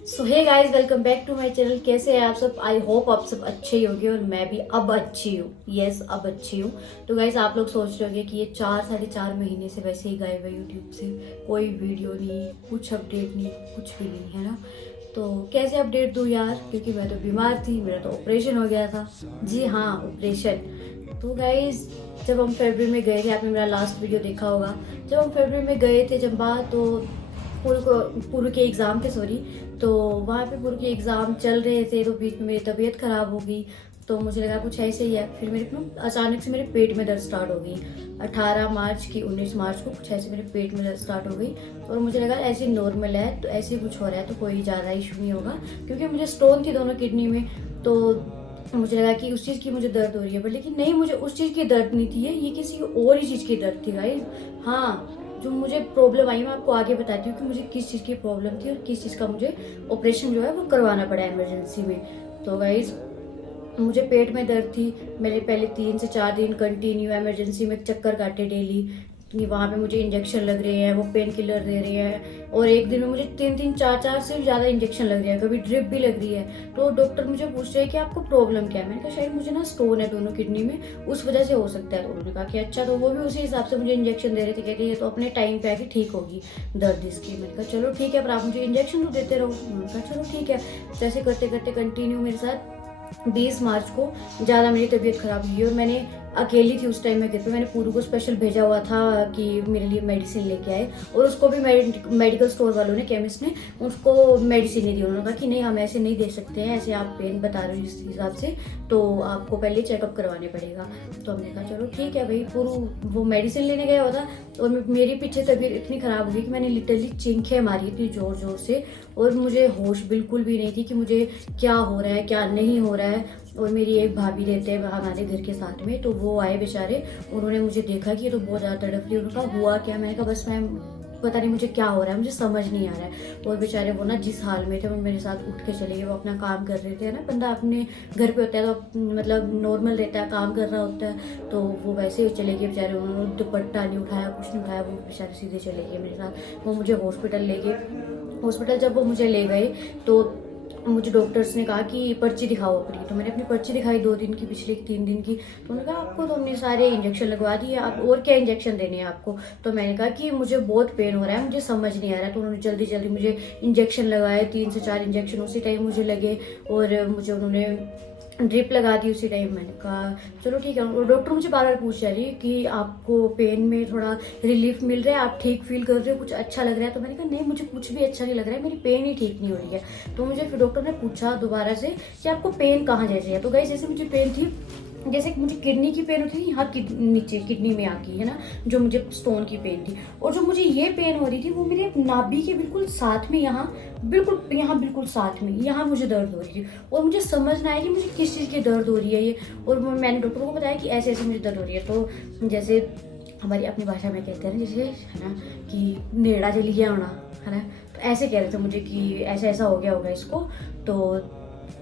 So hey guys, welcome back to my channel. कैसे हैं आप सब? आई होप आप सब अच्छे ही होंगे और मैं भी अब अच्छी हूँ। यस, अब अच्छी हूँ। तो गाइस, आप लोग सोच रहे होंगे कि ये 4 साढ़े 4 महीने से वैसे ही गायब है यूट्यूब से, कोई वीडियो नहीं, कुछ अपडेट नहीं, कुछ भी नहीं, है ना। तो कैसे अपडेट दूँ यार, क्योंकि मैं तो बीमार थी, मेरा तो ऑपरेशन हो गया था। जी हाँ, ऑपरेशन। तो गाइस, जब हम फरवरी में गए थे, आपने मेरा लास्ट वीडियो देखा होगा, जब हम फरवरी में गए थे जम्बा, तो पूर्व के एग्ज़ाम थे, सॉरी। तो वहाँ पे पूर्व के एग्ज़ाम चल रहे थे, तो बीच में मेरी तबीयत ख़राब हो गई। तो मुझे लगा कुछ ऐसे ही है, फिर मेरे को अचानक से मेरे पेट में दर्द स्टार्ट हो गई। 18 मार्च की 19 मार्च को कुछ ऐसे मेरे पेट में दर्द स्टार्ट हो गई। और मुझे लगा ऐसे नॉर्मल है, तो ऐसे ही कुछ हो रहा है, तो कोई ज़्यादा इशू नहीं होगा, क्योंकि मुझे स्टोन थी दोनों किडनी में। तो मुझे लगा कि उस चीज़ की मुझे दर्द हो रही है, पर लेकिन नहीं, मुझे उस चीज़ की दर्द नहीं थी, ये किसी और ही चीज़ की दर्द थी गाइस। हाँ, जो मुझे प्रॉब्लम आई मैं आपको आगे बताती हूँ कि मुझे किस चीज़ की प्रॉब्लम थी और किस चीज़ का मुझे ऑपरेशन जो है वो करवाना पड़ा इमरजेंसी में। तो गाइज, मुझे पेट में दर्द थी। मेरे पहले 3 से 4 दिन कंटिन्यू इमरजेंसी में चक्कर काटे डेली, कि वहाँ पे मुझे इंजेक्शन लग रहे हैं, वो पेन किलर दे रहे हैं, और एक दिन में मुझे 3 3 4 4 से ज़्यादा इंजेक्शन लग रहे हैं, कभी ड्रिप भी लग रही है। तो डॉक्टर मुझे पूछ रहे हैं कि आपको प्रॉब्लम क्या है। मैंने कहा शायद मुझे ना स्टोन है दोनों किडनी में, उस वजह से हो सकता है। तो उन्होंने कहा कि अच्छा, तो वो भी उसी हिसाब से मुझे इंजेक्शन दे रहे थे, कहते ये तो अपने टाइम पे आके ठीक होगी दर्द इसकी। मैंने कहा चलो ठीक है, पर आप मुझे इंजेक्शन तो देते रहो। उन्होंने कहा चलो ठीक है। तो ऐसे करते करते कंटिन्यू मेरे साथ 20 मार्च को ज़्यादा मेरी तबीयत ख़राब हुई, और मैंने अकेली थी उस टाइम में घर पे। मैंने पूरू को स्पेशल भेजा हुआ था कि मेरे लिए मेडिसिन लेके आए, और उसको भी मेडिकल स्टोर वालों ने, केमिस्ट ने, उसको मेडिसिन नहीं दी। उन्होंने कहा कि नहीं, हम ऐसे नहीं दे सकते हैं, ऐसे आप पेन बता रहे हो जिस हिसाब से, तो आपको पहले चेकअप करवाने पड़ेगा। तो हमने कहा चलो ठीक है भाई। पूरू वो मेडिसिन लेने गया हुआ था, और मेरी पीछे तबीयत इतनी ख़राब हो गई कि मैंने लिटरली चिंखें मारी थी ज़ोर ज़ोर से, और मुझे होश बिल्कुल भी नहीं थी कि मुझे क्या हो रहा है क्या नहीं हो रहा है। और मेरी एक भाभी रहते हैं हमारे घर के साथ में, तो वो आए बेचारे, उन्होंने मुझे देखा कि ये तो बहुत ज़्यादा तड़प रही है। उन्होंने कहा हुआ क्या? मैंने कहा बस मैम, पता नहीं मुझे क्या हो रहा है, मुझे समझ नहीं आ रहा है। और बेचारे वो ना जिस हाल में थे, वो मेरे साथ उठ के चले गए, वो अपना काम कर रहे थे ना, बंदा अपने घर पे होता है तो मतलब नॉर्मल रहता है, काम कर रहा होता है, तो वो वैसे ही चले गए बेचारे। उन्होंने दुपट्टा नहीं उठाया, कुछ नहीं उठाया, वो बेचारे सीधे चले गए मेरे साथ। वो मुझे हॉस्पिटल ले गए। हॉस्पिटल जब वो मुझे ले गए, तो मुझे डॉक्टर्स ने कहा कि पर्ची दिखाओ अपनी। तो मैंने अपनी पर्ची दिखाई 2 दिन की, पिछले 3 दिन की। तो उन्होंने कहा आपको तो हमने सारे इंजेक्शन लगवा दिए, आप और क्या इंजेक्शन देने हैं आपको? तो मैंने कहा कि मुझे बहुत पेन हो रहा है, मुझे समझ नहीं आ रहा है। तो उन्होंने जल्दी जल्दी मुझे इंजेक्शन लगाए, 3 से 4 इंजेक्शन उसी टाइम मुझे लगे, और मुझे उन्होंने ड्रिप लगा दी उसी टाइम। मैंने कहा चलो ठीक है। और डॉक्टर मुझे बार बार पूछ रही है कि आपको पेन में थोड़ा रिलीफ मिल रहा है, आप ठीक फील कर रहे हो, कुछ अच्छा लग रहा है? तो मैंने कहा नहीं, मुझे कुछ भी अच्छा नहीं लग रहा है, मेरी पेन ही ठीक नहीं हो रही है। तो मुझे फिर डॉक्टर ने पूछा दोबारा से कि आपको पेन कहाँ जैसे है? तो गाइस, जैसे मुझे पेन थी, जैसे मुझे किडनी की पेन होती थी यहाँ नीचे किडनी में आती है ना, जो मुझे स्टोन की पेन थी, और जो मुझे ये पेन हो रही थी वो मेरे नाभि के बिल्कुल साथ में, यहाँ बिल्कुल साथ में, यहाँ मुझे दर्द हो रही थी। और मुझे समझ ना आया कि मुझे किस चीज़ की दर्द हो रही है ये। और मैंने डॉक्टर को बताया कि ऐसे ऐसे मुझे दर्द हो रही है। तो जैसे हमारी अपनी भाषा में कहते हैं ना, जैसे है ना कि नेड़ा चली गया होना, है ना, तो ऐसे कह रहे थे मुझे कि ऐसा ऐसा हो गया होगा इसको। तो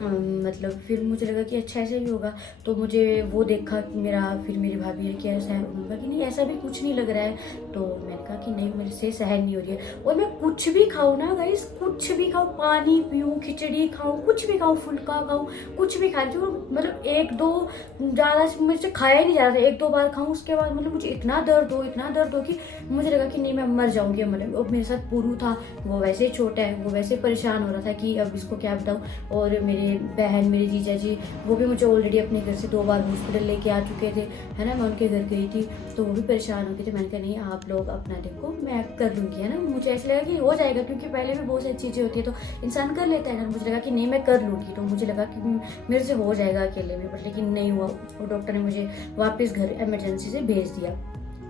मतलब फिर मुझे लगा कि अच्छा ऐसा भी होगा। तो मुझे वो देखा कि मेरा, फिर मेरी भाभी है कि ऐसा है, उन्होंने कहा कि नहीं ऐसा भी कुछ नहीं लग रहा है। तो मैंने कहा कि नहीं, मेरे से सहन नहीं हो रही है। और मैं कुछ भी खाऊँ ना गाइस, कुछ भी खाऊँ, पानी पीऊँ, खिचड़ी खाऊँ, कुछ भी खाऊँ, फुल्का खाऊँ, कुछ भी खा रही हूँ, मतलब एक दो, ज़्यादा मुझे से खाया ही नहीं जा रहा था, 1 2 बार खाऊँ, उसके बाद मतलब मुझे इतना दर्द हो कि मुझे लगा कि नहीं, मैं मर जाऊँगी। मतलब और मेरे साथ पुरू था, वो वैसे ही छोटा है, वो वैसे परेशान हो रहा था कि अब इसको क्या बताऊँ। और मेरे बहन, मेरे जीजा जी, वो भी मुझे ऑलरेडी अपने घर से 2 बार हॉस्पिटल लेके आ चुके थे, है ना, मैं उनके घर गई थी, तो वो भी परेशान हो गए थे। मैंने कहा नहीं, आप लोग अपना देखो, मैं कर लूँगी, है ना। मुझे ऐसा लगा कि हो जाएगा, क्योंकि पहले भी बहुत सारी चीज़ें होती है तो इंसान कर लेता है ना। मुझे लगा कि नहीं, मैं कर लूँगी, तो मुझे लगा कि मेरे से हो जाएगा अकेले में, बट लेकिन नहीं हुआ। और डॉक्टर ने मुझे वापस घर इमरजेंसी से भेज दिया।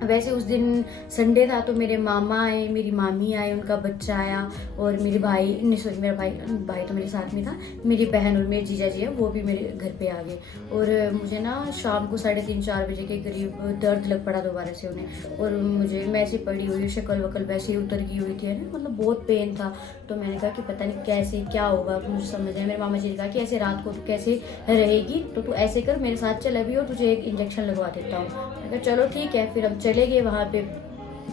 वैसे उस दिन संडे था, तो मेरे मामा आए, मेरी मामी आए, उनका बच्चा आया, और मेरे भाई, नहीं सॉरी, मेरा भाई तो मेरे साथ में था, मेरी बहन और मेरे जीजा जी है, वो भी मेरे घर पे आ गए। और मुझे ना शाम को 3:30 4 बजे के करीब दर्द लग पड़ा दोबारा से उन्हें, और मुझे, मैं ऐसे पड़ी हुई, शक्ल वकल वैसे ही उतर गई हुई थी, है ना, मतलब बहुत पेन था। तो मैंने कहा कि पता नहीं कैसे क्या होगा, मुझे समझ आया। मेरे मामा जी ने कहा कि ऐसे रात को तू कैसे रहेगी, तो तू ऐसे कर, मेरे साथ चल अभी, और तुझे एक इंजेक्शन लगवा देता हूँ। मैंने कहा चलो ठीक है। फिर हम चले गए वहाँ पे,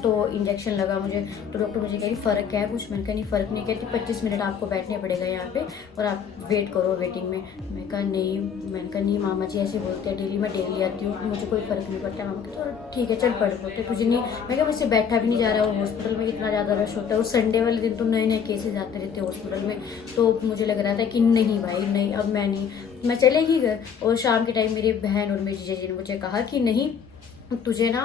तो इंजेक्शन लगा मुझे, तो डॉक्टर मुझे कह रही फ़र्क है कुछ। मैंने कहा नहीं फ़र्क नहीं, कहती 25 मिनट आपको बैठने पड़ेगा यहाँ पे और आप वेट करो वेटिंग में। मैंने कहा नहीं, मैंने कहा नहीं मामा जी ऐसे बोलते हैं डेली, मैं डेली आती हूँ, मुझे कोई फ़र्क नहीं पड़ता। मामा कहते तो ठीक है चल पढ़ बोलते तुझे नहीं। मैं कहा मुझसे बैठा भी नहीं जा रहा, हॉस्पिटल में इतना ज़्यादा रश होता है और संडे वाले दिन तो नए नए केसेज आते रहते हैं हॉस्पिटल में। तो मुझे लग रहा था कि नहीं भाई नहीं, अब मैं नहीं, मैं चलेगी घर। और शाम के टाइम मेरी बहन और मेरी जीजा जी ने मुझे कहा कि नहीं तुझे ना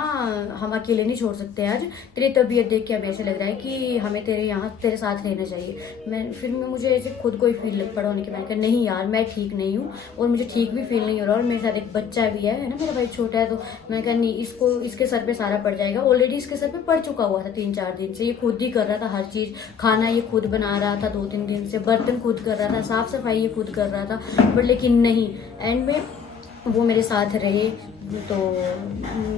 हम अकेले नहीं छोड़ सकते आज, तेरी तबीयत देख के हमें ऐसे लग रहा है कि हमें तेरे यहाँ तेरे साथ रहना चाहिए। मैं मुझे ऐसे खुद को ही फील लग पड़ा होने के, मैंने कहा नहीं यार मैं ठीक नहीं हूँ और मुझे ठीक भी फील नहीं हो रहा, और मेरे साथ एक बच्चा भी है ना, मेरा भाई छोटा है। तो मैंने कहा नहीं इसको, इसके सर पे सारा पड़ जाएगा, ऑलरेडी इसके सर पे पड़ चुका हुआ था 3-4 दिन से। ये खुद ही कर रहा था हर चीज़, खाना ये खुद बना रहा था 2-3 दिन से, बर्तन खुद कर रहा था, साफ़ सफाई ये खुद कर रहा था। बट लेकिन नहीं, एंड में वो मेरे साथ रहे। तो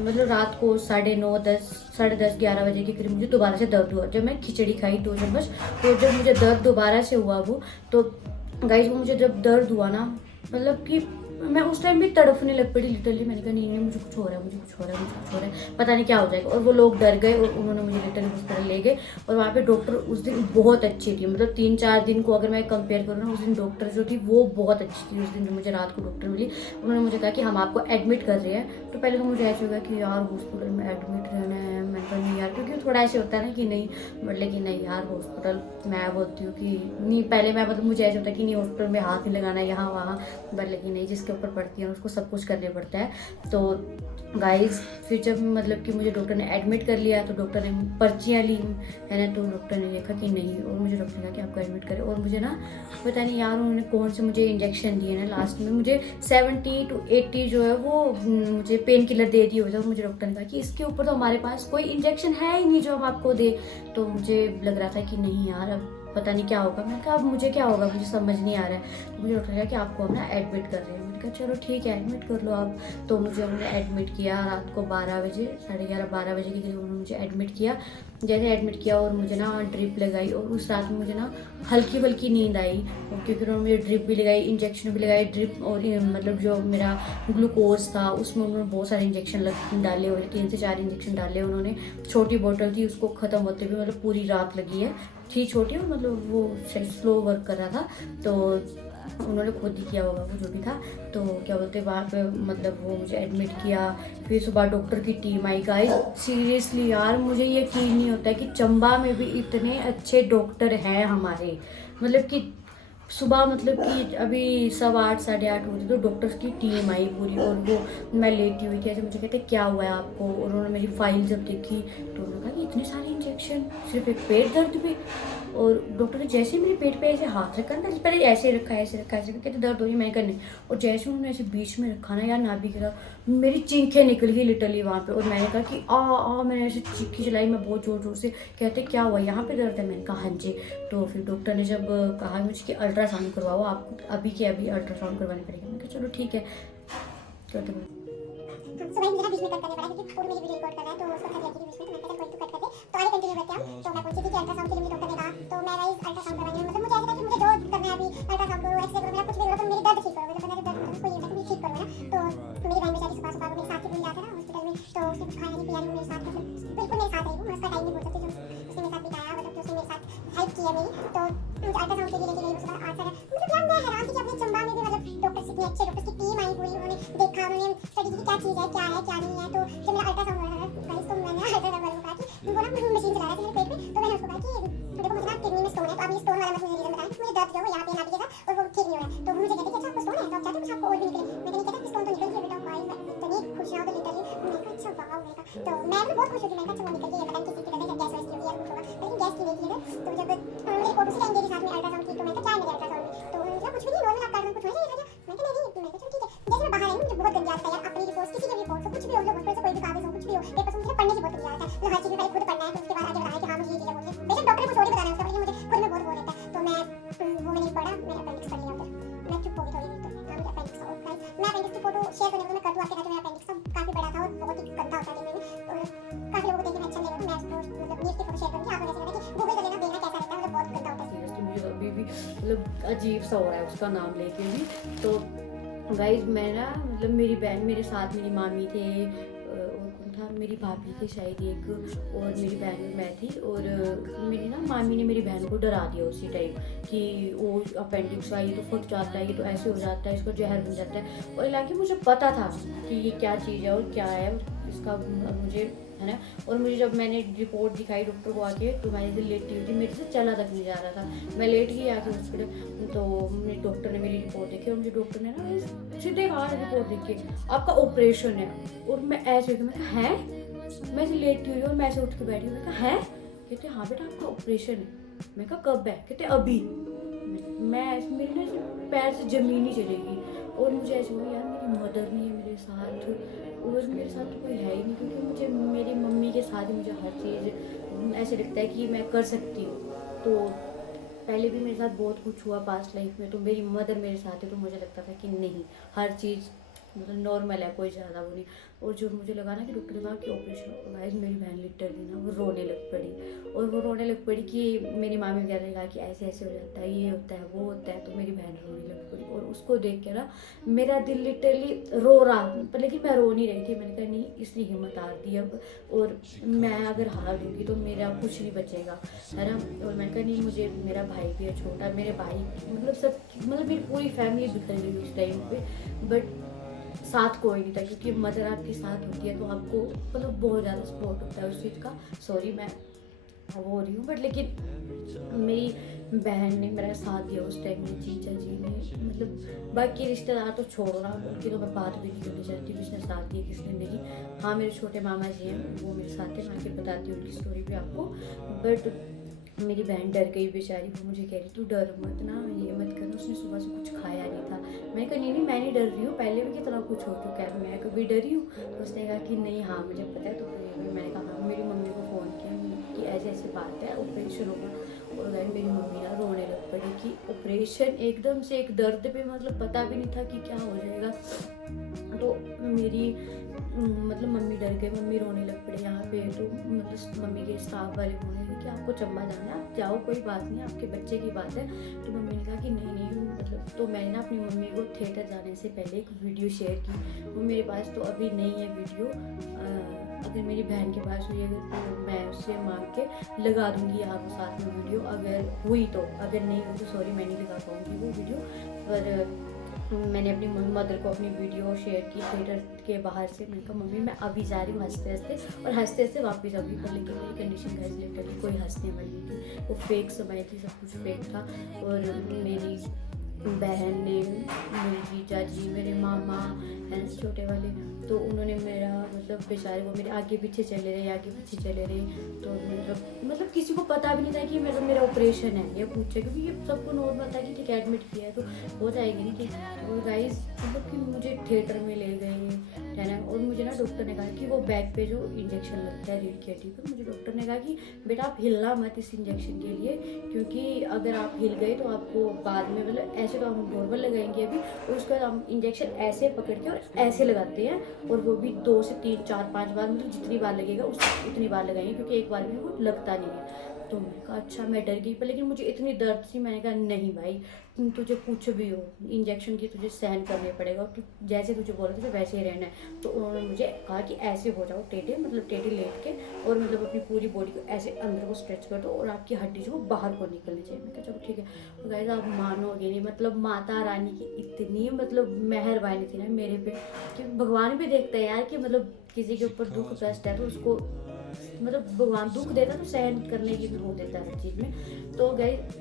मतलब रात को 9:30, 10, 10:30, 11 बजे के करीब मुझे दोबारा से दर्द हुआ, जब मैं खिचड़ी खाई 2 चम्मच। तो जब मुझे दर्द दोबारा से हुआ वो, तो गाइस वो मुझे जब दर्द हुआ ना, मतलब कि मैं उस टाइम भी तड़फने लग पड़ी लिटरली। मैंने कहा नहीं नहीं मुझे कुछ हो रहा है, मुझे कुछ हो रहा है, मुझे कुछ हो रहा है, पता नहीं क्या हो जाएगा। और वो लोग डर गए और उन्होंने मुझे रिटर्न हॉस्पिटल ले गए। और वहाँ पे डॉक्टर उस दिन बहुत अच्छी थी, मतलब 3-4 दिन को अगर मैं कंपेयर करूँ ना, उस दिन डॉक्टर जो थी वो बहुत अच्छी थी। उस दिन जो मुझे रात को डॉक्टर मिली, उन्होंने मुझे कहा कि हम आपको एडमिट कर रहे हैं। तो पहले तो मुझे ऐसे होगा कि यार हॉस्पिटल में एडमिट रहना है, मैंने कहा नहीं यार, क्योंकि थोड़ा ऐसे होता है ना कि नहीं, बट लेकिन नहीं यार हॉस्पिटल, मैं बोलती हूँ कि नहीं, पहले मैं मतलब मुझे ऐसा होता है कि नहीं हॉस्पिटल में हाथ नहीं लगाना यहाँ वहाँ, बट लेकिन नहीं, जिसके ऊपर पड़ती है उसको सब कुछ करने पड़ता है। तो गाइस फिर जब मतलब कि मुझे डॉक्टर ने एडमिट कर लिया, तो डॉक्टर ने पर्चियाँ ली है ना, तो डॉक्टर ने देखा कि नहीं, और मुझे डॉक्टर ने कहा कि आपको एडमिट करें। और मुझे ना पता नहीं यार उन्होंने कौन से मुझे इंजेक्शन दिए ना, लास्ट में मुझे 70 to 80 जो है वो मुझे पेन किलर दे दिए हुए थे। और मुझे डॉक्टर ने कहा कि इसके ऊपर तो हमारे पास कोई इंजेक्शन है ही नहीं जो हम आपको दे। तो मुझे लग रहा था कि नहीं यार अब पता नहीं क्या होगा। मैंने कहा अब मुझे क्या होगा, मुझे समझ नहीं आ रहा है। तो मुझे डॉक्टर ने कहा कि आपको हम ना एडमिट कर रहे हैं। मैंने कहा चलो ठीक है एडमिट कर लो आप। तो मुझे उन्होंने एडमिट किया रात को 12 बजे, 11:30-12 बजे के करीब उन्होंने मुझे एडमिट किया। जैसे एडमिट किया और मुझे ना ड्रिप लगाई, और उस रात में मुझे ना हल्की हल्की नींद आई, क्योंकि उन्होंने मुझे ड्रिप भी लगाई, इंजेक्शन भी लगाई, ड्रिप और मतलब जो मेरा ग्लूकोज था उसमें उन्होंने बहुत सारे इंजेक्शन डाले हुए, 3 से 4 इंजेक्शन डाले उन्होंने। छोटी बोतल थी, उसको ख़त्म होते भी मतलब पूरी रात लगी है, थी छोटी और मतलब वो स्लो वर्क कर रहा था। तो उन्होंने खुद ही किया होगा वो जो भी था। तो क्या बोलते वहाँ पे मतलब वो मुझे एडमिट किया। फिर सुबह डॉक्टर की टीम आई। गाइस सीरियसली यार मुझे यकीन नहीं होता है कि चंबा में भी इतने अच्छे डॉक्टर हैं हमारे, मतलब कि सुबह मतलब कि अभी 8:15 8:30 बजे तो डॉक्टर्स की टीम आई पूरी, और वो मैं लेटी हुई थी ऐसे, मुझे कहते क्या हुआ है आपको। और उन्होंने मेरी फाइल जब देखी तो उन्होंने कहा कि इतने सारे इंजेक्शन सिर्फ एक पेट दर्द पे। और डॉक्टर ने जैसे ही मेरे पेट पे ऐसे हाथ रखा ना, पहले ऐसे रखा ऐसे रखा ऐसे, कहते दर्द हो रही, मैं करने। और जैसे उन्होंने ऐसे बीच में रखा ना यार, नाभि की तरफ, मेरी चीखें निकल गई लिटरली वहाँ पे। और मैंने कहा कि आ मैंने ऐसे चीखी चलाई मैं बहुत जोर जोर से। कहते क्या हुआ यहाँ पे दर्द है, मैंने कहा हाँ जी। तो फिर डॉक्टर ने जब कहा मुझे कि अल्ट्रासाउंड करवाओ, आपको अभी के अभी अल्ट्रासाउंड करवानी पड़ेगी। मैंने कहा चलो ठीक है। करते सुबह मुझे ना बीच में कट करने पड़ा क्योंकि पूरी मेरी वीडियो रिकॉर्ड कर रहा है, तो उसको थक लगी थी बीच में। तो मैं कहता कोई तो कट कर दे, तो आगे कंटिन्यू करते हैं। तो मैं पूछी थी कि अल्ट्रासाउंड के लिए मुझे डॉक्टर ने कहा, तो मैं गाइस अल्ट्रासाउंड करवाने में मतलब मुझे ऐसा था कि मुझे जो करना है अभी अल्ट्रासाउंड करो, एक्सरे करो, मेरा कुछ भी करो, तो मेरी दर्द ठीक करो, मतलब मेरा दर्द मतलब कोई ये था कि ठीक करो ना। तो मेरी बहन बेचारी सुबह सुबह मेरे साथ ही पूरी रात है ना हॉस्पिटल में, तो उसने कुछ खाया नहीं पिया नहीं, मेरे साथ बिल्कुल मेरे साथ आई वो, मैं उसका टाइम नहीं बोल सकती जो उसने मेरे साथ बिताया, मतलब जो उसने मेरे साथ हेल्प की है मेरी। तो मुझे अल्ट्रासाउंड के लिए लेके गई सुबह 8 साढ़े, मतलब यार मैं हैरान थी कि अपने चंबा में भी मतलब डॉक्टर्स इतने अच्छे, डॉक्टर्स की टीम आई पूरी, उन्होंने देखा, उन्होंने स्टडी की क्या चीज़ है क्या नहीं है। तो जब मेरा अल्ट्रासाउंड हो रहा था गाइस, तो मैंने अल्ट्रासाउंड वाले को कहा कि वो ना मशीन चला रहा था मेरे पेट में, तो मैंने उसको कहा कि देखो मुझे ना किडनी में स्टोन है, तो आप ये स्टोन वाला मत मुझे रीजन बताएं, मुझे दर्द जो है वो यहाँ पे नाभि के साथ और वो ठीक नहीं हो रहा है। तो वो मुझे कहते कि अच्छा आपको स्टोन है, तो आप चाहते हो कुछ आपको और भी निकले। मैंने नहीं कहता स्टोन तो निकल गया बेटा, भाई मैं इतनी खुश रहा तो लिटरली। मैंने कहा अच्छा वाह, मैंने कहा तो मैं भी बहुत खुश हुई। मैंने कहा अच्छा वो निकल गया, पता नहीं किसी की वजह से गैस वैस की होगी या कुछ होगा, लेकिन गैस की नहीं थी। तो जब मेरे रिपोर्ट उसी टाइम मेरे साथ में अल्ट्रासाउंड की, तो मैंने कहा क्या है मेरे अल्ट्रासाउंड में, तो उन्होंने कहा कुछ भी नहीं, नॉर्मल आपका अल्ट्रासाउंड कुछ होना चाहिए था। मैंने कहा नहीं, मैंने कहा चलो ठीक है। जैसे मैं बाहर आई मुझे बहुत गंदी आदत है यार अपनी रिपोर्ट, किसी की रिपोर्ट कुछ भी हो, जो हॉस्पिटल से कोई भी कागज हो कुछ भी हो, पेपर मुझे पढ़ने की बहुत गंदी आदत है। मतलब हर चीज़ में पहले खुद पढ़ना है, फिर उसके बाद आगे बताना है कि हाँ मुझे ये चीज़ है मुझे, बेशक डॉक्टर को सॉरी बताना है उसका, लेकिन मुझे खुद में बहुत बोर होता है। तो मैं वो मैंने पढ़ा, मैंने अपेंडिक्स पढ़ लिया, फिर मैं चुप हो गई थोड़ी देर। तो हाँ मुझे अपेंडिक्स था। और मैं अपेंडिक्स की फोटो शेयर करने को मैं कर दूँ आपके साथ, जो मेरा अपेंडिक्स था काफ़ी बड़ा था और बहुत ही गंदा होता है देखने में, और काफ़ी लोगों को देखने में अच्छा नहीं लगा। मैं उसको मतलब नीट की फोटो शेयर करूँगी, आप लोग ऐसे कि गूगल कर लेना, देखना कैसा रहता है, मतलब बहुत गंदा होता है। मुझे अभी भी मतलब अजीब सा हो रहा है उसका नाम लेके भी। तो गाइज मैं ना मतलब मेरी बहन मेरे साथ, मेरी मामी थे और कौन था, मेरी भाभी थी शायद एक, और मेरी बहन और मैं थी, और मेरी ना मामी ने मेरी बहन को डरा दिया उसी टाइम कि वो अपेंडिक्स आई तो फट जाता है, ये तो ऐसे हो जाता है, इसको जहर बन जाता है। और हालांकि मुझे पता था कि ये क्या चीज़ है और क्या है और इसका मुझे है ना। और मुझे जब मैंने रिपोर्ट दिखाई डॉक्टर को आके, तो मैंने इधर लेटी हुई थी, मेरे से चला तक नहीं जा रहा था, मैं लेट गई आके हॉस्पिटल। तो डॉक्टर ने मेरी रिपोर्ट देखी और मुझे डॉक्टर ने ना सीधे कहा रिपोर्ट देख के आपका ऑपरेशन है। और मैं ऐसे मैं कहा है, मैं ऐसे लेटी हुई और मैं ऐसे उठ के बैठी हूँ, मैं कहा है, कहते हाँ बेटा आपका ऑपरेशन है। मैं कहा कब है, कहते अभी। मैं मेरे ना पैर से जमीन ही चलेगी। और मुझे ऐसे हुआ यार मेरी मदर नहीं है मेरे साथ, और मेरे साथ तो कोई है ही नहीं, क्योंकि मुझे मेरी मम्मी के साथ ही मुझे हर चीज़ ऐसे लगता है कि मैं कर सकती हूँ। तो पहले भी मेरे साथ बहुत कुछ हुआ पास्ट लाइफ में, तो मेरी मदर मेरे साथ है, तो मुझे लगता था कि नहीं हर चीज़ मतलब नॉर्मल है, कोई ज़्यादा वो नहीं। और जो मुझे लगा ना कि डॉक्टर ने कहा कि ऑपरेशन, गाइस मेरी बहन लिटरली ना वो रोने लग पड़ी। और वो रोने लग पड़ी कि मेरी मामी वगैरह ने कहा कि ऐसे ऐसे हो जाता है, ये होता है वो होता है, तो मेरी बहन रोने लग पड़ी। और उसको देख के ना मेरा दिल लिटरली रो रहा, पर लेकिन मैं रो नहीं रही थी। मैंने कहा नहीं इसने हिम्मत हार दी अब, और मैं अगर हार दूँगी तो मेरा कुछ नहीं बचेगा, है ना। और मैंने कहा नहीं, मुझे मेरा भाई भी है छोटा, मेरे भाई मतलब सब मतलब मेरी पूरी फैमिली बिखर गई उस टाइम पे, बट साथ कोई नहीं था, क्योंकि मदर आपके साथ होती है तो आपको मतलब बहुत ज़्यादा सपोर्ट होता है उस चीज़ का। सॉरी मैं वो हो रही हूँ, बट लेकिन मेरी बहन ने मेरा साथ दिया उस टाइम में, जीजा जी ने, मतलब बाकी रिश्तेदार तो छोड़ो ना, उनकी तो मैं बात भी नहीं करनी चाहती किसने साथ दिया किसने नहीं। हाँ मेरे छोटे मामा जी हैं, वो मेरे साथ हैं, मैं आके बताती हूँ उनकी स्टोरी भी आपको। बट मेरी बहन डर गई बेचारी, वो मुझे कह रही तू डर मत ना, ये मत करना, उसने सुबह से कुछ खाया नहीं था। मैंने कहा नहीं मैं नहीं डर रही हूँ, पहले भी कितना कुछ हो चुका है, मैं कभी डरी हूँ। तो उसने कहा कि नहीं हाँ मुझे पता है तो मैंने कहा हाँ, मेरी मम्मी को फ़ोन किया कि ऐसे ऐसे बात है, ऑपरेशन होगा। और वह मेरी मम्मी ना रोने लग पड़ी कि ऑपरेशन, एकदम से एक दर्द पे मतलब पता भी नहीं था कि क्या हो जाएगा। तो मेरी मतलब मम्मी डर गई, मम्मी रोने लग पड़ी यहाँ पे। तो मतलब मम्मी के स्टाफ वाले बोलने लगे कि आपको चंबा जाना है, आप जाओ कोई बात नहीं, आपके बच्चे की बात है। तो मम्मी ने कहा कि नहीं नहीं मतलब, तो मैंने ना अपनी मम्मी को थिएटर जाने से पहले एक वीडियो शेयर की। वो मेरे पास तो अभी नहीं है वीडियो, अगर मेरी बहन के पास हुई अगर तो मैं उससे मांग के लगा दूंगी यहाँ पर साथ में वीडियो, अगर हुई तो, अगर नहीं हुई तो सॉरी मैं नहीं लगा पाऊँगी वो वीडियो। पर मैंने अपनी मदर को अपनी वीडियो शेयर की थिएटर के बाहर से। मैंने कहा मम्मी मैं अभी जा रही हूँ हंसते हंसते, और हंसते हंसते वापस अभी। पर लेकिन मेरी कंडीशन गाइस लिटरली कोई हंसने वाली नहीं थी, वो फेक समय थी, सब कुछ फेक था। और मेरी बहन ने, मेरे जीजा जी, मेरे मामा हैं छोटे वाले, तो उन्होंने मेरा मतलब बेचारे वो मेरे आगे पीछे चले रहे, आगे पीछे चले रहे। तो मतलब किसी को पता भी नहीं था कि मेरा ऑपरेशन है, ये पूछे, क्योंकि ये सबको नॉर्मल था कि ठीक एडमिट किया है तो हो जाएगी नहीं ठीक। और गाइस मतलब कि मुझे थिएटर में ले गए, है ना। और मुझे ना डॉक्टर ने कहा कि वो बैक पे जो इंजेक्शन लगता है रीढ़ की हड्डी पर, मुझे डॉक्टर ने कहा कि बेटा आप हिलना मत इस इंजेक्शन के लिए, क्योंकि अगर आप हिल गए तो आपको बाद में मतलब ऐसे तो हम नॉर्मल लगाएंगे अभी, और उसके बाद हम इंजेक्शन ऐसे पकड़ के और ऐसे लगाते हैं, और वो भी 2 से 3 4 5 बार, मतलब जितनी बार लगेगा उतनी बार लगाएंगे, क्योंकि एक बार में वो लगता नहीं है। तो मैंने कहा अच्छा, मैं डर गई, पर लेकिन मुझे इतनी दर्द थी, मैंने कहा नहीं भाई तुझे कुछ भी हो इंजेक्शन की तुझे सहन करने पड़ेगा, तू जैसे तुझे बोला तुझे वैसे ही रहना है। तो उन्होंने मुझे कहा कि ऐसे हो जाओ टेढ़े, मतलब टेढ़े लेट के, और मतलब अपनी पूरी बॉडी को ऐसे अंदर को स्ट्रेच कर दो, और आपकी हड्डी जो बाहर को निकलनी चाहिए। मैं कहा चलो ठीक है। तो गाइस आप मानोगे नहीं, मतलब माता रानी की इतनी मतलब मेहरबानी थी ना मेरे पे, कि भगवान भी देखता है यार कि मतलब किसी के ऊपर दुख कष्ट है तो उसको मतलब भगवान दुख देता तो सहन करने की भी वो देता है हर चीज़ में। तो गाइस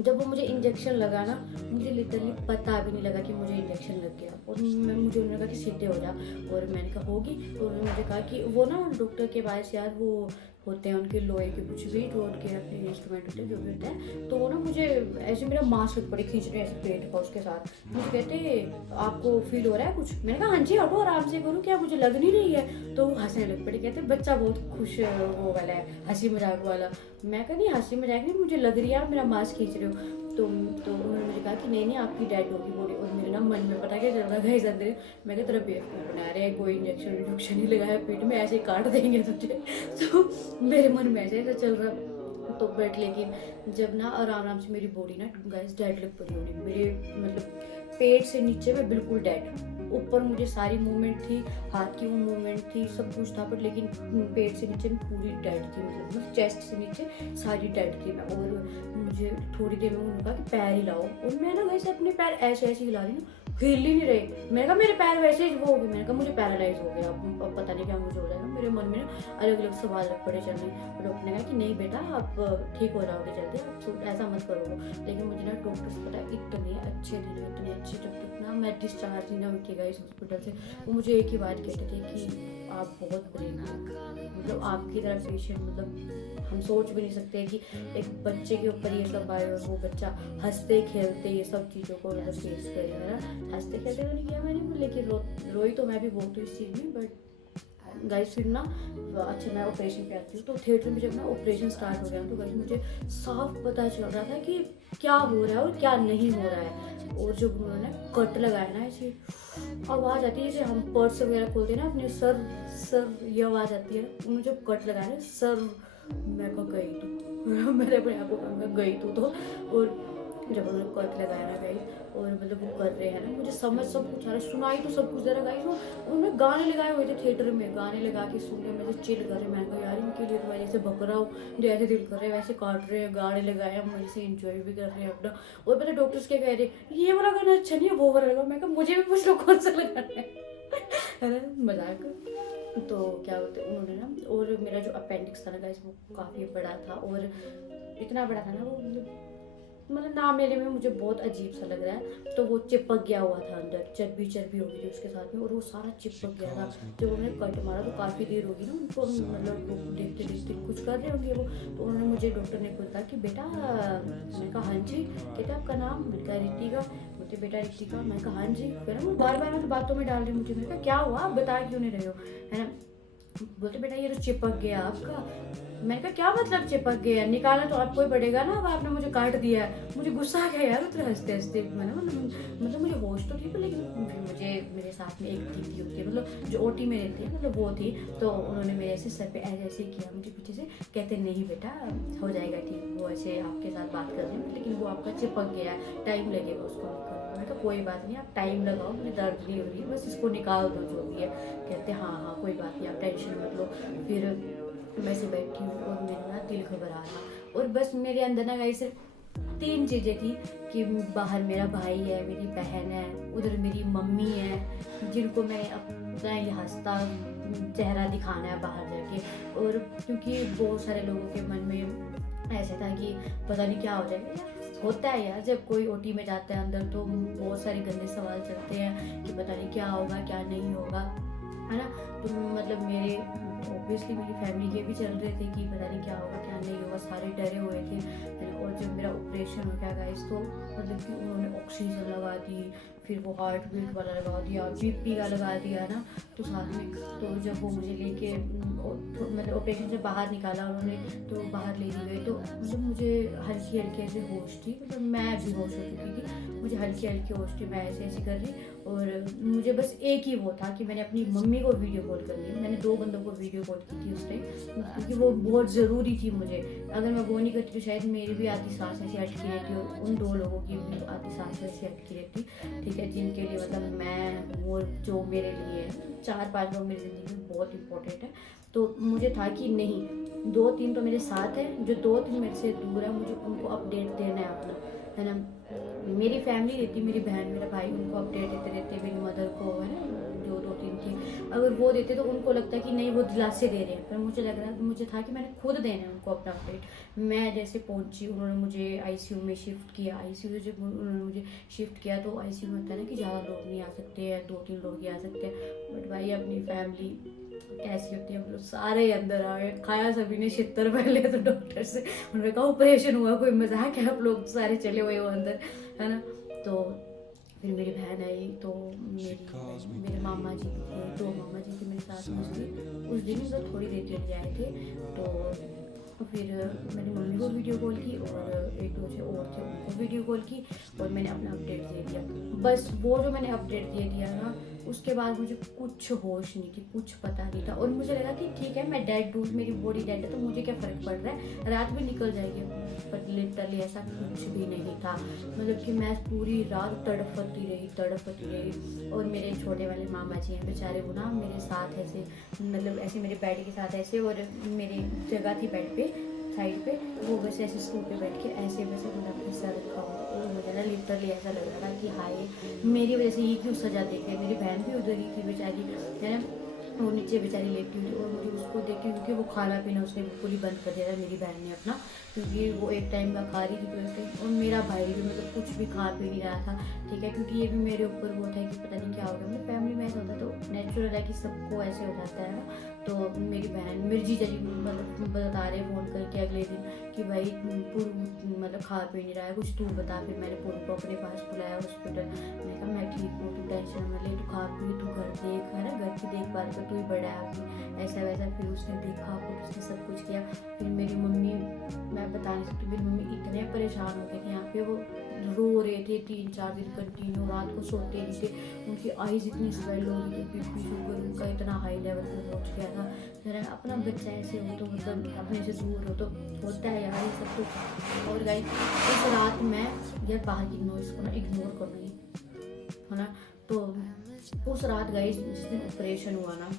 जब वो मुझे इंजेक्शन लगा ना, मुझे लिटरली पता भी नहीं लगा कि मुझे इंजेक्शन लग गया। और मुझे उन्होंने कहा कि सीधे हो जा, और मैंने कहा होगी। तो उन्होंने मुझे कहा कि वो ना डॉक्टर के पास यार वो होते हैं उनके लोहे के कुछ भी जो उनके अपने इंस्ट्रूमेंट होते हैं जो भी होते हैं। तो वो ना मुझे ऐसे मेरा मांस लग पड़ी खींचने ऐसे पेट का, उसके साथ मुझे कहते आपको फील हो रहा है कुछ। मैंने कहा हाँ जी हटो आराम से करो, क्या मुझे लग नहीं रही है। तो वो हंसने लग पड़े, कहते बच्चा बहुत खुश वो वाला है, हंसी मजाक वाला। मैं कहा नहीं हंसी मजाक नहीं, मुझे लग रही है आप मेरा मांस खींच रहे हो। तो उन्होंने मुझे कहा कि नहीं नहीं आपकी डेड होगी बॉडी। और मेरे ना मन में पता क्या चल रहा था इस अंदर, मैं क्या तेरा बेवकूफ़ बना रहे हैं, कोई इंजेक्शन नहीं लगाया पेट में, ऐसे काट देंगे तुझे। तो मेरे मन में ऐसा चल रहा। तो बट लेकिन जब ना आराम आराम से मेरी बॉडी ना गाइस डेड लग पड़ी होने, मेरे मतलब पेट से नीचे में बिल्कुल डेड। ऊपर मुझे सारी मूवमेंट थी, हाथ की वो मूवमेंट थी, सब कुछ था, बट लेकिन पेट से नीचे मैं पूरी डेड थी, मतलब चेस्ट से नीचे सारी डेड थी मैं। और मुझे थोड़ी देर में उन्होंने कहा कि पैर हिलाओ, और मैं ना वैसे अपने पैर ऐसे ऐसे हिला रही हूँ, हिल ही नहीं रहे। मैंने कहा मेरे पैर वैसे ही वो हो गए, मैंने कहा मुझे पैरालाइज हो गया, अब पता नहीं क्या मुझे हो जाएगा। मेरे मन में ना अलग अलग सवाल रख पड़े चलने। डॉक्टर ने कहा कि नहीं बेटा आप ठीक हो जाओगे जल्दी, आप ऐसा मत करो। लेकिन मुझे ना डॉक्टर्स पता है इतने अच्छे थे, इतने अच्छे। जब तक ना मैं डिस्चार्ज नहीं ना हुई थी इस हॉस्पिटल से, वो मुझे एक ही बात कहते थे कि आप बहुत ब्रेव हो, मतलब आपकी तरह पेशेंट, मतलब हम सोच भी नहीं सकते कि एक बच्चे के ऊपर ये सब आए और वो बच्चा हंसते खेलते ये सब चीज़ों को मतलब फेस करे, है ना। हंसते खेलते तो नहीं किया मैंने, लेकिन रोई तो मैं भी बहुत हूँ इस चीज़ में। बट गाइस फिर ना अच्छा मैं ऑपरेशन पे आती हूँ, तो थिएटर में जब ना ऑपरेशन स्टार्ट हो गया तो गाइस मुझे साफ पता चल रहा था कि क्या हो रहा है और क्या नहीं हो रहा है। और जब उन्होंने कट लगाया ना, ऐसी आवाज़ आती है, जैसे हम पर्स वगैरह खोलते हैं ना अपने, सर सर ये आवाज़ आती है। उन्होंने जब कट लगाया ना सर, मैं को गई तू मैंने अपने आप को गई तू तो। और जब उन्होंने कट लगाया ना गाइस, और मतलब वो कर रहे हैं ना, मुझे समझ सब कुछ आ रहा, सुनाई तो सब कुछ दे रहा गाइस। उन्होंने गाने लगाए हुए थे थिएटर में, गाने लगा के सुन रहे, मुझे चिल कर रहे। मैंने कहा यार इनके लिए तो जैसे बक रहा हूँ, जैसे दिल कर रहे हैं वैसे काट रहे हैं, गाने लगाए हम मजे से इंजॉय भी कर रहे हैं अपना। और पता डॉक्टर्स क्या कह रहे, ये वाला गाना अच्छा नहीं है, वो वाला लगा। मैं कहा मुझे भी पूछ लो कौन सा लगाना है ना, मजाक। तो क्या बोलते उन्होंने ना, और मेरा जो अपेंडिक्स था ना गाइस वो काफ़ी बड़ा था, और इतना बड़ा था ना वो, मतलब नाम लेने में मुझे बहुत अजीब सा लग रहा है। तो वो चिपक गया हुआ था अंदर, चर्बी चर्बी हो गई थी उसके साथ में, और वो सारा चिपक गया था। जब उन्होंने कट मारा तो काफ़ी देर होगी ना उनको, मतलब वो देखते देखते कुछ कर रहे होंगे वो। तो उन्होंने मुझे, डॉक्टर ने बोला कि बेटा, मैंने कहा हाँ जी। कहते आपका नाम? मैंने कहा रितिका। बोलते बेटा रितिका। मैंने कहा हाँ जी। फिर वो बार बार बातों में डाल रही मुझे। मैंने कहा क्या हुआ, आप बता क्यों नहीं रहे हो, है ना। बोलते बेटा ये तो चिपक गया आपका। मैंने कहा क्या मतलब चिपक गया, निकालना तो आपको ही पड़ेगा ना, अब आपने मुझे काट दिया है। मुझे गुस्सा आ गया यार उतना हंसते हंसते, मैंने मतलब मुझे होश तो थी, लेकिन मुझे मेरे साथ में एक दीदी होती है, मतलब जो ओटी में रहती है, मतलब वो थी। तो उन्होंने मेरे ऐसे सर पे ऐसे किया मुझे पीछे से, कहते नहीं बेटा हो जाएगा ठीक, वो ऐसे आपके साथ बात कर रहे हैं, लेकिन वो आपका चिपक गया है, टाइम लगेगा उसको निकालने। मैं कहा कोई बात नहीं, आप टाइम लगाओ, मुझे दर्द नहीं हो रही, बस इसको निकाल दो जो भी है। कहते हाँ हाँ कोई बात नहीं, आप टेंशन मत लो। फिर मैं से बैठी हूँ और मेरा ना दिल घबरा रहा, और बस मेरे अंदर ना गाइस सिर्फ 3 चीज़ें थी कि बाहर मेरा भाई है, मेरी बहन है, उधर मेरी मम्मी है, जिनको मैं अपना ये हंसता चेहरा दिखाना है बाहर जाके। और क्योंकि बहुत सारे लोगों के मन में ऐसा था कि पता नहीं क्या हो जाएगा, होता है यार जब कोई ओटी में जाता है अंदर, तो बहुत सारे गंदे सवाल चलते हैं कि पता नहीं क्या होगा क्या नहीं होगा, है ना। तो मतलब मेरे ऑब्वियसली मेरी फैमिली के भी चल रहे थे कि पता नहीं क्या होगा क्या नहीं होगा, सारे डरे हुए थे। और जब मेरा ऑपरेशन हो गया गाइस, तो मतलब कि उन्होंने ऑक्सीजन लगा दी, फिर वो हार्ट बीट वाला लगा दिया, बीपी का लगा दिया ना, तो साथ में। तो जब वो मुझे लेके मतलब ऑपरेशन से बाहर निकाला उन्होंने, तो बाहर ले गए, तो मतलब मुझे हल्की हल्की ऐसे होश थी, मतलब मैं भी होश हो चुकी थी, मुझे हल्की हल्की होश थी, मैं ऐसे ऐसे कर रही। और मुझे बस एक ही वो था कि मैंने अपनी मम्मी को वीडियो कॉल करनी है। मैंने 2 बंदों को वीडियो कॉल की थी उस टाइम, क्योंकि वो बहुत ज़रूरी थी मुझे। अगर मैं वो नहीं करती तो शायद मेरी भी आधी सांस ऐसी अटकी रहती, और उन 2 लोगों की भी आधी सांस ऐसी अटकी रहती, ठीक है, जिनके लिए मतलब मैं वो जो मेरे लिए 4-5 लोग मेरी ज़िंदगी में बहुत इंपॉर्टेंट है। तो मुझे था कि नहीं, 2-3 तो मेरे साथ है, जो 2-3 मेरे से दूर है, मुझे उनको अपडेट देना है अपना, है ना। मेरी फैमिली रहती, मेरी बहन मेरा भाई, उनको अपडेट देते रहते, मेरी मदर को, है ना, जो 2-3 थी, अगर वो देते तो उनको लगता है कि नहीं वो दिलासे दे रहे हैं, पर मुझे लग रहा मुझे था कि मैंने खुद देना है उनको अपना अपडेट। मैं जैसे पहुंची, उन्होंने मुझे आईसीयू में शिफ्ट किया। आईसीयू से जब उन्होंने मुझे शिफ्ट किया, तो आईसीयू में होता है ना कि ज़्यादा लोग नहीं आ सकते हैं, 2-3 लोग ही आ सकते हैं। बट भाई अपनी फैमिली कैसी होती है, हम लोग सारे अंदर आ गए, खाया सभी ने छितर पहले तो डॉक्टर से, उन्होंने कहा ऑपरेशन हुआ, कोई मजाक है, आप लोग सारे चले हुए हो अंदर, है ना। तो फिर मेरी बहन आई, तो मेरे मामा जी भी थे, 2 मामा जी थे मेरे साथ में उस दिन मतलब थोड़ी देर के लिए आए थे। तो फिर मैंने मम्मी को वीडियो कॉल की, और एक एक दो से और थे उनको वीडियो कॉल की और मैंने अपना अपडेट दे दिया। बस वो जो मैंने अपडेट दे दिया ना, उसके बाद मुझे कुछ होश नहीं थी, कुछ पता नहीं था। और मुझे लगा कि ठीक है मैं डेड हूँ, मेरी बॉडी डेड है, तो मुझे क्या फ़र्क पड़ रहा है, रात भी निकल जाएगी। पर लिटरली ऐसा कुछ भी नहीं था। मतलब कि मैं पूरी रात तड़पती रही। और मेरे छोटे वाले मामा जी हैं बेचारे, वो ना मेरे साथ ऐसे, मतलब ऐसे मेरे बेड के साथ ऐसे, और मेरी जगह थी बेड पे साइड पे, वो वैसे ऐसे स्टूल पे बैठ के ऐसे वैसे मेरा हिस्सा रखा हुआ। और मुझे ना लिटरली ऐसा लग रहा था कि हाय मेरी वजह से ये क्यों सजा दे गए। मेरी बहन भी उधर ही थी बेचारी, है ना, वो नीचे बेचारी लेटी हुई थी। और मुझे उसको देख के, क्योंकि वो खाना पीना उसने बिल्कुल ही बंद कर दिया था मेरी बहन ने अपना, क्योंकि वो एक टाइम का खा रही थी तो एक टाइम। और मेरा भाई भी मतलब कुछ भी खा पी नहीं रहा था, ठीक है, क्योंकि ये भी मेरे ऊपर वो था कि पता नहीं क्या होगा। मतलब फैमिली में ऐसा होता है तो नेचुरल है कि सबको ऐसे हो जाता है ना। तो मेरी बहन, मेरी जीजा जी मतलब बता रहे फ़ोन करके अगले दिन कि भाई पूरू मतलब खा पी नहीं रहा है, कुछ तू बता। फिर मैंने पूरू को अपने पास बुलाया हॉस्पिटल। मैंने कहा मैं ठीक हूँ, तू टेंशन मत ले, तू खा पी, तू घर देख, है ना, घर की देखभाल कर, तू ही बड़ा है अभी, ऐसा वैसा। फिर उसने देखा, फिर उसने सब कुछ किया। फिर मेरी मम्मी, मैं बता नहीं सकती, मेरी मम्मी इतने परेशान हो गए थे यहाँ पे, वो रो रहे थे 3-4 दिन कंटिन्यू, रात को सोते नहीं थे। उनकी आईज इतनी स्वेल हो रही थी, बीपी शुगर उनका इतना हाई लेवल पे पहुंच गया था। मेरा अपना बच्चा ऐसे हो तो मतलब अपने से दूर हो तो होता है यार ये सब तो। और गाइस उस रात मैं यार बाहर की नॉइस को ना इग्नोर कर रही, है ना। तो उस रात गाइस जिस दिन ऑपरेशन हुआ ना,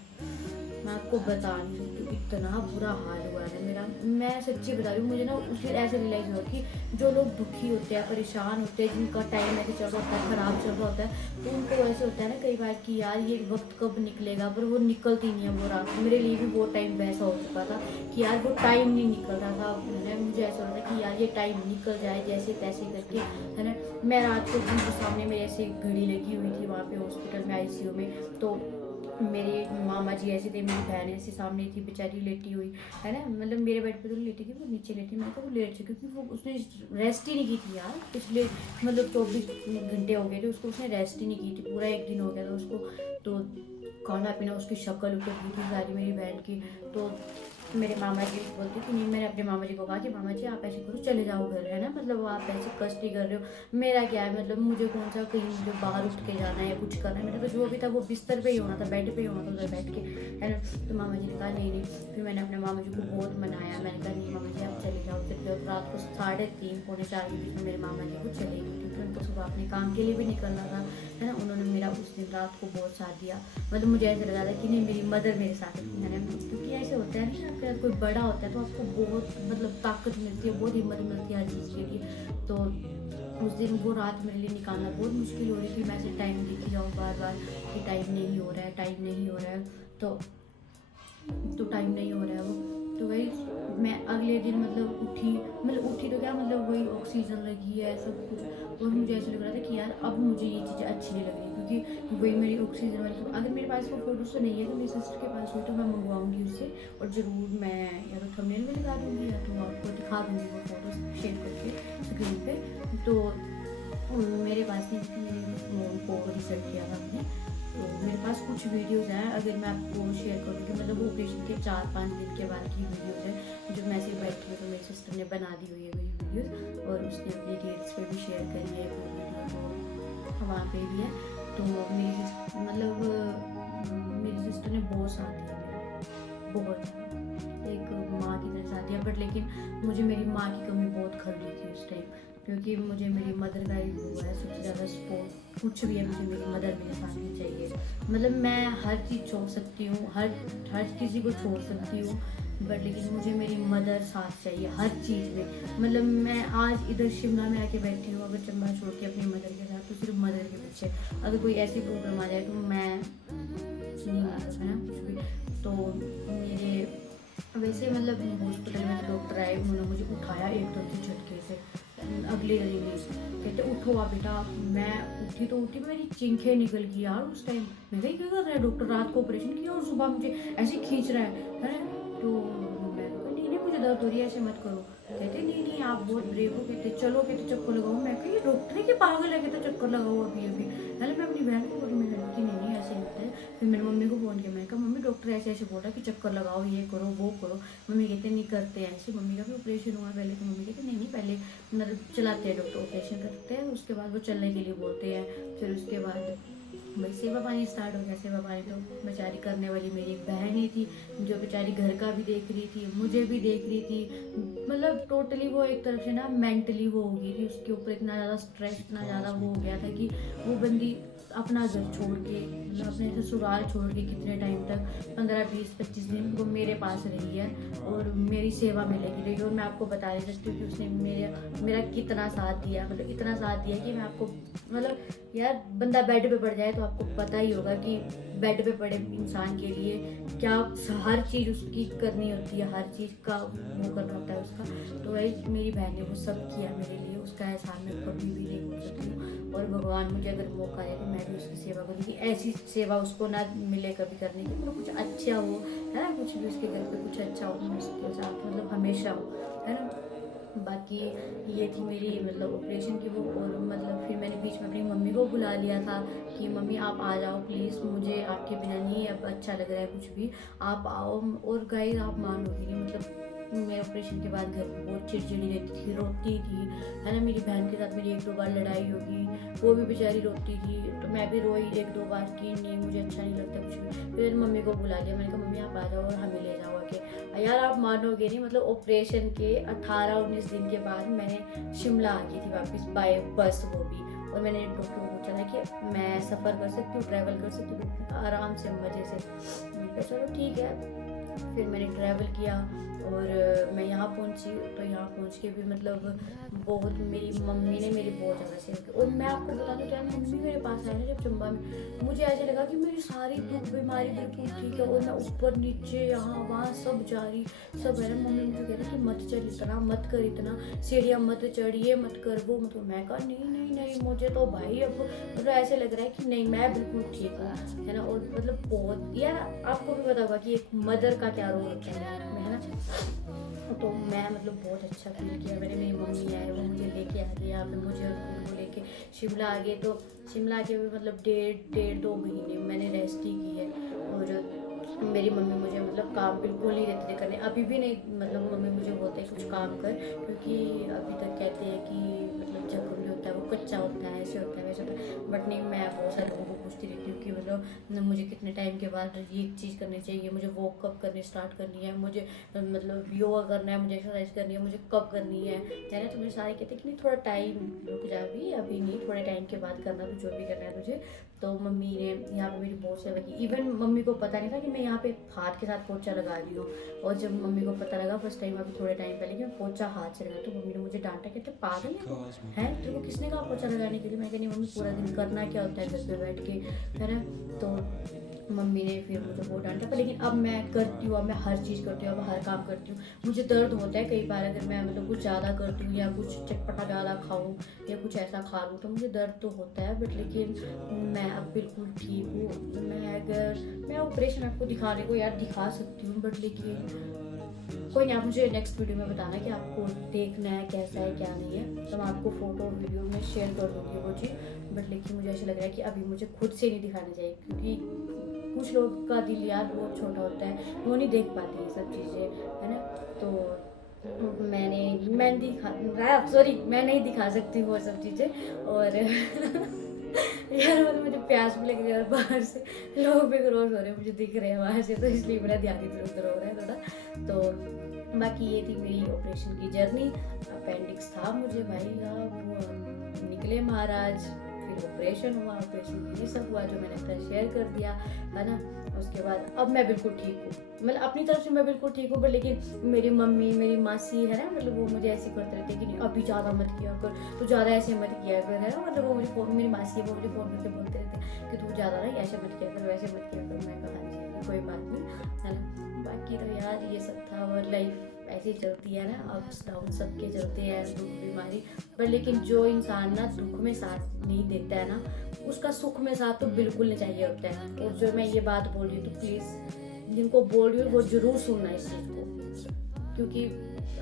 मैं आपको बता नहीं सकती इतना बुरा हाल हुआ है मेरा। मैं सच्ची बता रही हूँ, मुझे ना उस दिन ऐसे रियलाइज़ हुआ कि जो लोग दुखी होते हैं, परेशान होते हैं, जिनका टाइम ऐसे चल रहा होता है, ख़राब चल रहा होता है, तो उनको ऐसे होता है ना कई बार कि यार ये वक्त कब निकलेगा, पर वो निकलती नहीं है वो रात। मेरे लिए भी वो टाइम वैसा हो चुका था कि यार वो टाइम नहीं निकल रहा था। मैंने मुझे ऐसा हो रहा था कि यार ये टाइम निकल जाए जैसे तैसे करके, है ना। मैं रात को उनके सामने मेरे ऐसे घड़ी लगी हुई थी वहाँ पे हॉस्पिटल में ICU में, तो मेरे मामा जी ऐसे थे, मेरी बहन ऐसे सामने थी बेचारी लेटी हुई, है ना। मतलब मेरे बेड पे तो लेटी थी, वो नीचे लेटी। मैंने कहा वो लेट से, क्योंकि वो उसने रेस्ट ही नहीं की थी यार, पिछले मतलब 24 घंटे हो गए थे उसको, उसने रेस्ट ही नहीं की थी, पूरा एक दिन हो गया था उसको। तो खाना पीना उसकी शक्ल उतर गई थी सारी मेरी बहन की। तो मेरे मामा जी बोलते कि नहीं, मैंने अपने मामा जी को कहा कि मामा जी आप ऐसे करो, चले जाओ घर, है ना, मतलब आप ऐसे कष्ट ही कर रहे हो, मेरा क्या है, मतलब मुझे कौन सा कहीं मुझे बाहर उठ के जाना है या कुछ करना है, मेरा तो जो भी था वो बिस्तर पे ही होना था, बेड पे ही होना था उधर बैठ के, है ना। तो मामा जी ने कहा नहीं नहीं। फिर मैंने अपने मामा जी को बहुत मनाया, मैंने कहा नहीं मामा जी आप चले जाओ, चले जाओ। रात को 3:30 पौने 4 के बीच में मेरे मामा जी को चले गई, क्योंकि उनको सुबह अपने काम के लिए भी निकलना था, है ना। उन्होंने मेरा उस दिन रात को बहुत साथ दिया। मतलब मुझे ऐसा लगा था कि नहीं मेरी मदर मेरे साथ है ना, क्योंकि ऐसे होता है ना आपके साथ कोई बड़ा होता है तो आपको बहुत मतलब ताकत मिलती है, बहुत हिम्मत मिलती है हर चीज़ के लिए। तो उस दिन वो रात मेरे लिए निकालना बहुत मुश्किल हो रही थी। मैं ऐसे टाइम देखी जाऊँ बार बार कि टाइम नहीं हो रहा है, टाइम नहीं हो रहा है, तो टाइम नहीं हो रहा है वो। तो वही मैं अगले दिन मतलब उठी तो क्या, मतलब वही ऑक्सीजन लगी है सब कुछ। और मुझे ऐसा लग रहा था कि यार अब मुझे ये चीज़ें अच्छी नहीं लग रही, क्योंकि वही मेरी ऑक्सीजन वाली। अगर मेरे पास वो फोटोज़ तो नहीं है, तो मेरी सिस्टर के पास हो तो मैं मंगवाऊंगी उससे, और ज़रूर मैं या तो थंबनेल में लगा दूँगी या तो आपको दिखा दूँगी वो फोटोज़ शेयर करके स्क्रीन पे। तो मेरे पास नहीं थी, मैंने वो रिसर्च किया था अपने, तो मेरे पास कुछ वीडियोस हैं, अगर मैं आपको शेयर करूँगी, मतलब वो ऑपरेशन के 4-5 दिन के बाद की वीडियोस हैं, जो मैं ऐसे बैठी हूँ तो मेरी सिस्टर ने बना दी हुई है मेरी वीडियोस, और उसने अपनी रील्स पे भी शेयर करी है कोई वीडियो, तो वहाँ पे भी है। तो मेरी सिस्टर ने बहुत साथ दिया मेरा, बहुत एक माँ की तरह साथ दिया। बट लेकिन मुझे मेरी माँ की कमी बहुत खल रही थी उस टाइम, क्योंकि मुझे मेरी मदर का ही हुआ है सबसे ज़्यादा सपोर्ट। कुछ भी है, मुझे मेरी मदर मेरे साथ ही चाहिए। मतलब मैं हर चीज़ छोड़ सकती हूँ, हर किसी को छोड़ सकती हूँ, बट लेकिन मुझे मेरी मदर साथ चाहिए हर चीज़ में। मतलब मैं आज इधर शिमला में आके बैठी हूँ, अगर चंबा छोड़ के अपनी मदर के साथ, तो सिर्फ मदर के पीछे। अगर कोई ऐसी प्रॉब्लम आ जाए तो मैं नहीं है ना कुछ भी। तो मेरे वैसे मतलब हॉस्पिटल में डॉक्टर आए, उन्होंने मुझे उठाया एकदम से झटके से अगले दिन ही, कहते उठो आप बेटा। मैं उठी, मेरी चिंखें निकल गई यार उस टाइम। मैं क्या कर रहा है डॉक्टर, रात को ऑपरेशन किया और सुबह मुझे ऐसे खींच रहा है ना। तो मैं कहा नहीं मुझे दर्द हो रही है, ऐसे मत करो। कहते नहीं आप बहुत ब्रेव हो, कहते चलो, कहते चक्कर लगाओ। मैं कहा ये डॉक्टर है कि पागल है, कहते चक्कर लगाओ अभी अभी। पहले मैं अपनी बहन को बोली, मैं कि नहीं ऐसे होता है। फिर मैंने मम्मी को फ़ोन किया, मैंने कहा मम्मी डॉक्टर ऐसे बोल रहा है कि चक्कर लगाओ, ये करो वो करो। मम्मी कहते नहीं करते हैं ऐसे। मम्मी का भी ऑपरेशन हुआ पहले, तो मम्मी कहते नहीं पहले मतलब चलाते हैं डॉक्टर, ऑपरेशन करते हैं, उसके बाद वो चलने के लिए बोलते हैं। फिर उसके बाद भाई सेवा पानी स्टार्ट हो गया। सेवा पानी तो बेचारी करने वाली मेरी एक बहन ही थी, जो बेचारी घर का भी देख रही थी, मुझे भी देख रही थी। मतलब टोटली वो एक तरफ से ना मेंटली वो हो गई थी, उसके ऊपर इतना ज़्यादा स्ट्रेस, इतना ज़्यादा वो हो गया था कि वो बंदी अपना घर छोड़ के, मतलब अपने ससुराल छोड़ के कितने टाइम तक 15-20-25 दिन वो मेरे पास रही है और मेरी सेवा में लगी रही। और मैं आपको बता नहीं सकती हूँ कि उसने मेरा कितना साथ दिया, मतलब इतना साथ दिया कि मैं आपको, मतलब यार बंदा बेड पे पड़ जाए तो आपको पता ही होगा कि बेड पे पड़े इंसान के लिए क्या हर चीज़ उसकी करनी होती है, हर चीज़ का वो करना होता है उसका। तो वही मेरी बहन ने वो सब किया मेरे लिए, उसका एहसान मैं कभी भी नहीं भूल सकती हूँ। और भगवान मुझे अगर मौका दे तो मैं भी उसकी सेवा करूँगी, ऐसी सेवा उसको ना मिले कभी करने की, मतलब कुछ अच्छा हो, है ना, कुछ भी उसके घर पे कुछ अच्छा हो, मैं उसके साथ मतलब हमेशा हो, है ना। बाकी ये थी मेरी मतलब ऑपरेशन की वो। और मतलब फिर मैंने बीच में अपनी मम्मी को बुला लिया था कि मम्मी आप आ जाओ प्लीज़, मुझे आपके बिना नहीं अब अच्छा लग रहा है कुछ भी, आप आओ। और गाइस आप मानोगे नहीं, मतलब मैं ऑपरेशन के बाद घर पे बहुत चिड़चिड़ी रहती थी, रोती थी, है ना। मेरी बहन के साथ मेरी 1-2 बार लड़ाई होगी, वो भी बेचारी रोती थी, तो मैं भी रोई 1-2 बार कि नहीं मुझे अच्छा नहीं लगता कुछ भी। फिर मम्मी को बुला लिया, मैंने कहा मम्मी आप आ जाओ और हमें ले जाओ आके। यार आप मानोगे नहीं, मतलब ऑपरेशन के 18-19 दिन के बाद मैंने शिमला आ गई थी वापस बाय बस, वो भी। और मैंने डॉक्टर को पूछा था कि मैं सफ़र कर सकती हूँ, ट्रैवल कर सकती हूँ आराम से मज़े से। मैंने कहा चलो ठीक है। फिर मैंने ट्रैवल किया और मैं यहाँ पहुँची। तो यहाँ पहुँच के भी मतलब बहुत, मेरी मम्मी ने मेरी बहुत ज़्यादा सेवा की। और मैं आपको बता दूँ तो मम्मी मेरे पास आई ना जब चंबा में, मुझे ऐसे लगा कि मेरी सारी दुख बीमारी बिल्कुल ठीक है, और मैं ऊपर नीचे यहाँ वहाँ सब जा रही, सब है ना। मम्मी मुझे कह रही कि मत चल इतना, मत कर इतना, सीढ़ियाँ मत चढ़, ये मत कर, वो मत कर। मैं कहा नहीं नहीं नहीं, मुझे तो भाई अब मतलब ऐसे लग रहा है कि नहीं मैं बिल्कुल ठीक हूँ, है ना। और मतलब बहुत यार आपको भी पता होगा कि एक मदर का क्या रोल होता है ना। तो मैं मतलब बहुत अच्छा फील किया मैंने। मेरी मम्मी आए, वो मुझे लेके आ गए यहाँ पे, मुझे और खुद को लेके शिमला आ गए। तो शिमला के भी मतलब 1.5-2 महीने मैंने रेस्ट ही की है। और मेरी मम्मी मुझे मतलब काम बिल्कुल नहीं देती थे करने, अभी भी नहीं। मतलब मम्मी मुझे बोलते हैं कुछ काम कर, क्योंकि अभी तक कहते हैं कि मतलब जख्म जो होता है वो कच्चा होता है, ऐसे होता है वैसे होता है। बट नहीं, मैं बहुत सारे लोगों को पूछती रहती हूँ कि मतलब मुझे कितने टाइम के बाद ये चीज़ करनी चाहिए, मुझे वॉक कब करनी स्टार्ट करनी है, मुझे मतलब योगा करना है, मुझे एक्सरसाइज करनी है, मुझे कब करनी है ना। तो मेरे सारे कहते हैं कि नहीं थोड़ा टाइम रुक जा, अभी नहीं, थोड़े टाइम के बाद करना, तो जो भी करना है तुझे। तो मम्मी ने यहाँ पे मेरी बहुत सेवा की। इवन मम्मी को पता नहीं था कि मैं यहाँ पे हाथ के साथ पोछा लगा रही हूँ। और जब मम्मी को पता लगा फर्स्ट टाइम, अभी थोड़े टाइम पहले कि मैं पोछा हाथ से लगा, तो मम्मी ने मुझे डांटा, कहते पागल है तेरे को किसने कहा पोछा लगाने के लिए। मैं कहनी मम्मी पूरा दिन करना क्या होता है घर पे बैठ के, है ना। तो मम्मी ने फिर मुझे बहुत डांटा, पर लेकिन अब मैं करती हूँ, अब मैं हर चीज़ करती हूँ, अब हर काम करती हूँ। मुझे दर्द होता है कई बार, अगर मैं मतलब कुछ ज़्यादा करती हूँ या कुछ चटपटा ज़्यादा खाऊँ या कुछ ऐसा खा लूँ तो मुझे दर्द तो होता है, बट लेकिन मैं अब बिल्कुल ठीक हूँ। मैं ऑपरेशन आपको दिखाने को यार दिखा सकती हूँ, बट लेकिन कोई नहीं, आप मुझे नेक्स्ट वीडियो में बताना कि आपको देखना है कैसा है क्या नहीं है, तो मैं आपको फ़ोटो वीडियो में शेयर कर दूँगी वो चीज़। बट लेकिन मुझे ऐसा लग रहा है कि अभी मुझे खुद से नहीं दिखाना चाहिए, क्योंकि कुछ लोगों का दिल यार बहुत छोटा होता है, वो नहीं देख पाते ये सब चीज़ें, है ना। तो मैं नहीं दिखा सकती वो सब चीज़ें। और यार मतलब मुझे प्यास भी लग रही है और बाहर से लोग भी क्रॉस हो रहे हैं, मुझे दिख रहे हैं बाहर से, तो इसलिए मेरा ध्यान इधर उधर हो रहा है थोड़ा। तो बाकी ये थी मेरी ऑपरेशन की जर्नी। अपेंडिक्स था मुझे भाई, वो निकले महाराज, फिर ऑपरेशन हुआ, ऑपरेशन में ये सब हुआ जो मैंने अपना शेयर कर दिया, है ना। उसके बाद अब मैं बिल्कुल ठीक हूँ, मतलब अपनी तरफ से मैं बिल्कुल ठीक हूँ। पर लेकिन मेरी मम्मी, मेरी मासी है ना, मतलब वो मुझे ऐसे करते रहते कि नहीं अभी ज़्यादा मत किया कर, तू ज़्यादा ऐसे मत किया कर, है ना। मतलब वो मुझे फ़ोन, मेरी मासी है वो मुझे फ़ोन करके बोलते रहते कि तू ज़्यादा ना ऐसे मत किया कर, वैसे मत किया कर। मैं कहा जी कोई बात नहीं, है ना। बाकी तो यार ये सब था, और लाइफ ऐसी चलती है ना, अप्स डाउन सबके चलते हैं, दुख बीमारी। पर लेकिन जो इंसान ना दुख में साथ नहीं देता है ना, उसका सुख में साथ तो बिल्कुल नहीं चाहिए होता है। और जो मैं ये बात बोल रही हूँ तो प्लीज़ जिनको बोल रही हूँ वो ज़रूर सुनना इस चीज़ को, क्योंकि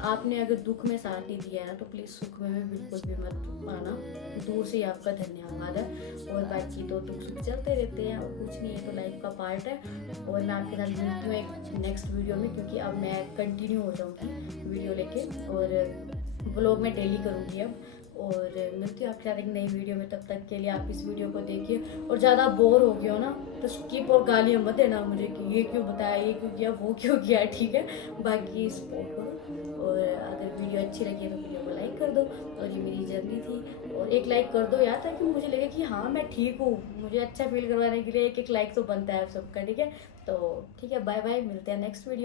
आपने अगर दुख में साथ नहीं दिया है ना तो प्लीज़ सुख में भी बिल्कुल भी मत आना, दूर से ही आपका धन्यवाद है। और बाकी तो दुख सुख चलते रहते हैं और कुछ नहीं है, तो लाइफ का पार्ट है। और मैं आपके साथ मिलती हूँ एक नेक्स्ट वीडियो में, क्योंकि अब मैं कंटिन्यू हो जाऊँगी वीडियो लेके और व्लॉग में डेली करूँगी अब। और मिलती हूँ आपके साथ एक नई वीडियो में, तब तक के लिए आप इस वीडियो को देखिए। और ज़्यादा बोर हो गया हो ना तो स्किप और गालियाँ मत देना मुझे कि ये क्यों बताया, ये क्यों किया, वो क्यों किया, ठीक है। बाकी सपोर्ट करो, और अगर वीडियो अच्छी लगी है तो वीडियो को लाइक कर दो। और ये मेरी जर्नी थी, और एक लाइक कर दो यार, ताकि मुझे लगे कि हाँ मैं ठीक हूँ। मुझे अच्छा फील करवाने के लिए एक एक लाइक तो बनता है आप सबका, ठीक है। तो ठीक है, बाय बाय, मिलते हैं नेक्स्ट वीडियो।